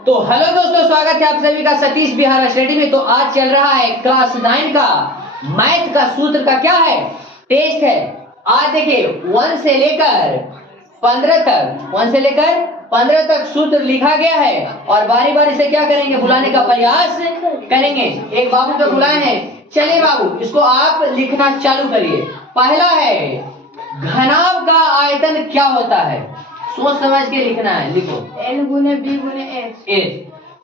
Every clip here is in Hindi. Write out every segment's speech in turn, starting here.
तो हेलो दोस्तों, स्वागत है आप सभी का सतीश बिहार स्टडी में। तो आज चल रहा है क्लास 9 का मैथ का सूत्र का क्या है, टेस्ट है। आज देखिए 1 से लेकर 15 तक सूत्र लिखा गया है और बारी बारी से क्या करेंगे, बुलाने का प्रयास करेंगे। एक बाबू को बुलाए हैं, चलिए बाबू इसको आप लिखना चालू करिए। पहला है घनाभ का आयतन क्या होता है, सोच समझ के लिखना है, लिखो। L गुने B गुने H।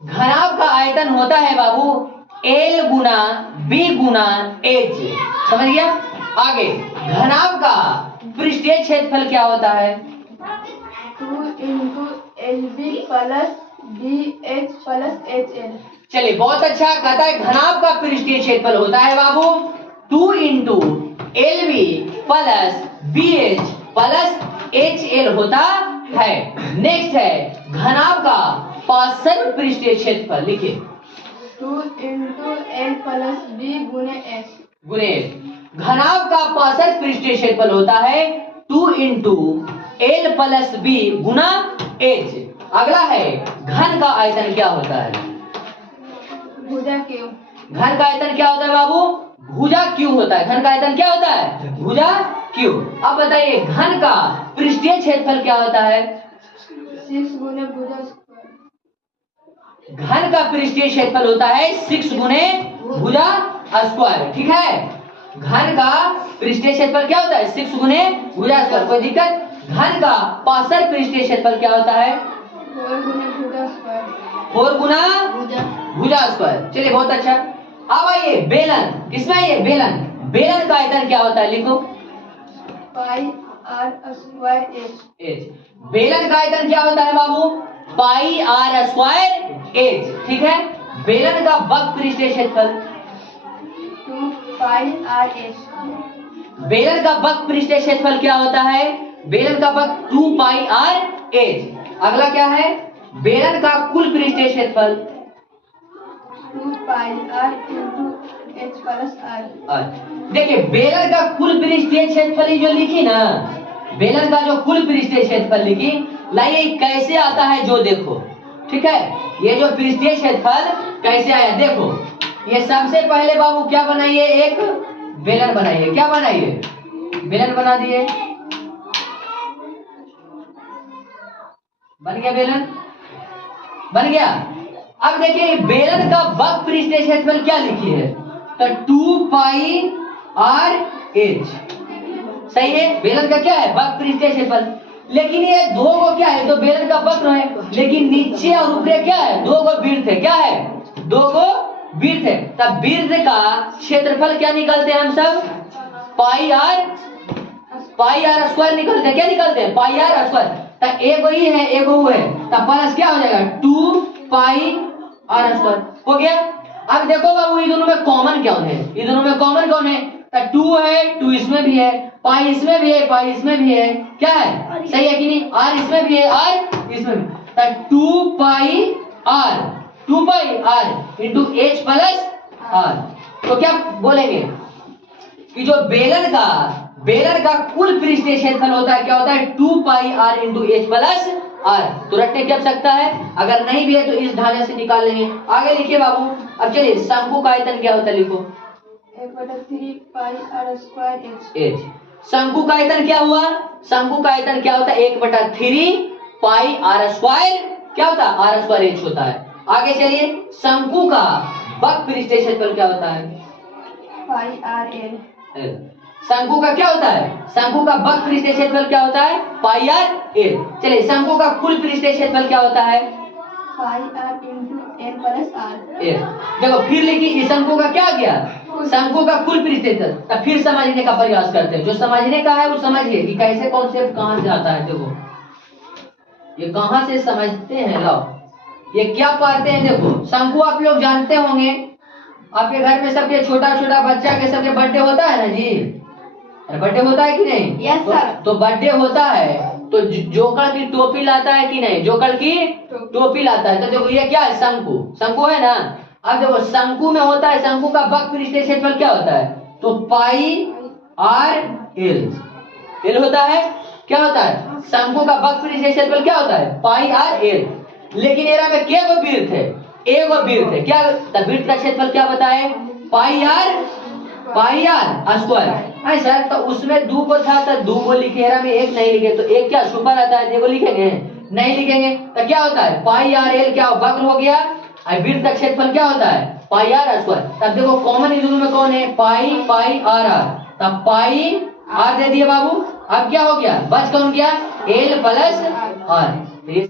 घनाभ का आयतन होता है बाबू L गुना B गुना H, समझ गया। आगे घनाभ का पृष्ठीय क्षेत्रफल क्या होता है, 2 into LB plus BH plus HL। चलिए बहुत अच्छा। कहता है घनाभ का पृष्ठीय क्षेत्रफल होता है बाबू 2 into LB plus BH plus HL होता है। नेक्स्ट है घनाभ का पार्श्व पृष्ठीय क्षेत्रफल, लिखिए 2 into L प्लस B गुने H। गुणे घनाभ का पार्श्व पृष्ठीय क्षेत्रफल होता है 2 into L प्लस B गुना H। अगला है घन का आयतन क्या होता है, भुजा क्यों। घन का आयतन क्या होता है बाबू, भुजा क्यों होता है। घन का आयतन क्या होता है, भुजा क्यों। अब बताइए घन का पृष्ठीय क्षेत्रफल क्या होता है, 6 गुने भुजा स्क्वायर। घन का पृष्ठीय क्षेत्रफल होता है 6 गुने भुजा स्क्वायर, ठीक है। घन का पृष्ठीय क्षेत्रफल क्या होता है 6 गुने भुजा स्क्वायर, कोई दिक्कत। घन का पार्श्व पृष्ठीय क्षेत्रफल क्या होता है 4 गुने भुजा स्क्वायर। 4 गुना भुजा भुजा स्क्वायर। चलिए बहुत अच्छा। अब आइए बेलन, किसमें है ये बेलन, बेलन का आयतन क्या होता है, लिखो पाई R स्क्वायर H। बेलन का आयतन क्या होता है बाबू, पाई R स्क्वायर H, ठीक है। बेलन का वक्र पृष्ठीय क्षेत्रफल 2 पाई R H। बेलन का वक्र पृष्ठीय क्षेत्रफल क्या होता है, बेलन का वक्र 2 पाई R H। अगला क्या है बेलन का कुल पृष्ठीय क्षेत्रफल 2 pi R into H plus R। देखिए बेलन का कुल पृष्ठीय क्षेत्रफल जो लिखी ना, बेलन का जो कुल पृष्ठीय क्षेत्रफल लिखी, लाइए कैसे आता है जो देखो, ठीक है। ये जो पृष्ठीय क्षेत्रफल कैसे आया देखो। ये सबसे पहले बाबू क्या बनाइए, एक बेलन बनाइए। क्या बनाइए, बेलन बना दिए, बन गया बेलन, बन गया। अब देखिए बेलन का वक्र पृष्ठीय क्षेत्रफल क्या लिखी है, तो 2 पाई R H, सही है। बेलन का क्या है वक्र पृष्ठीय क्षेत्रफल, लेकिन ये दो को क्या है, तो बेलन का वक्र है, लेकिन नीचे और ऊपर क्या है, दो को वृत्त है, क्या है, दो को वृत्त है। तब वृत्त का क्षेत्रफल क्या निकलते हैं हम सब, पाई आर स्क्वायर निकलते हैं। क्या निकलते हैं, पाई आर स्क्वायर। तब एक वही है एक वो है, तब प्लस क्या हो जाएगा 2 पाई आर स्क्वायर, हो गया। अब देखो बाबू ये दोनों में कॉमन क्या है, ये दोनों में कॉमन कौन है, तो 2 है, 2 इसमें भी है, पाई इसमें भी है, पाई इसमें भी है, क्या है, सही है कि नहीं। आर इसमें भी है, आर इसमें भी, तो 2 pi R into H plus R. तो क्या बोलेंगे कि जो बेलन का कुल पृष्ठीय क्षेत्रफल होता है क्या होता है 2 pi R into H plus R. तो रटने क्या सकता है, अगर नहीं भी है तो इस ढांचे से निकाल लेंगे। आगे लिखिए बाबू। अब चलिए शंकु का आयतन क्या होता है, लिखो 1/3 पाई R स्क्वायर H। शंकु का आयतन क्या हुआ, शंकु का आयतन क्या होता है 1/3 पाई R स्क्वायर क्या होता है R स्क्वायर H होता है। आगे चलिए शंकु का वक्र पृष्ठीय क्षेत्रफल क्या होता है, पाई RL। शंकु का क्या होता है, शंकु का वक्र पृष्ठीय क्षेत्रफल क्या होता है पाई आर एल। चलिए शंकु का कुल पृष्ठीय क्षेत्रफल क्या होता है, पाई R into L plus R। देखो फिर लिखिए शंकु का क्या गया, शंकु का कुल पृष्ठीय क्षेत्रफल। तब फिर समझने का प्रयास करते हैं, जो समझने का है वो समझिए कि कैसे कॉन्सेप्ट कहां से आता है। देखो ये कहां से समझते हैं, लाओ ये क्या पढ़ते हैं। देखो शंकु आप लोग जानते होंगे, आपके घर में सबके छोटा छोटा बच्चा के सबके बर्थडे होता है ना जी, बर्थडे होता है कि नहीं, यस सर। तो बर्थडे होता है तो जोकर की टोपी लाता है कि नहीं, जोकर की टोपी लाता है। तो देखो ये क्या है शंकु, शंकु है ना। अब देखो शंकु में होता है, शंकु का वक्र पृष्ठीय क्षेत्रफल क्या होता है, तो पाई आर एल होता है। क्या होता है शंकु का वक्र पृष्ठीय क्षेत्रफल क्या होता है पाई आर एल। लेकिन एरा में क्या गो वृत्त है, ए गो वृत्त है, क्या तब वृत्त का क्षेत्रफल क्या बताए, पाई आर स्क्वायर है सर। तो उसमें 2 को था तो 2 को लिखे, एरा में 1 नहीं लिखे, तो एक क्या सुपर आता है, देखो लिखेंगे नहीं लिखेंगे, तो क्या होता है पाई आर एल, क्या वक्र हो गया, और वृत्त का क्षेत्रफल क्या होता है पाई आर स्क्वायर। तब देखो कॉमन इन दोनों में कौन है, पाई आर, तब पाई आर दे दिए बाबू। अब क्या हो गया, बच कौन गया, एल प्लस आर।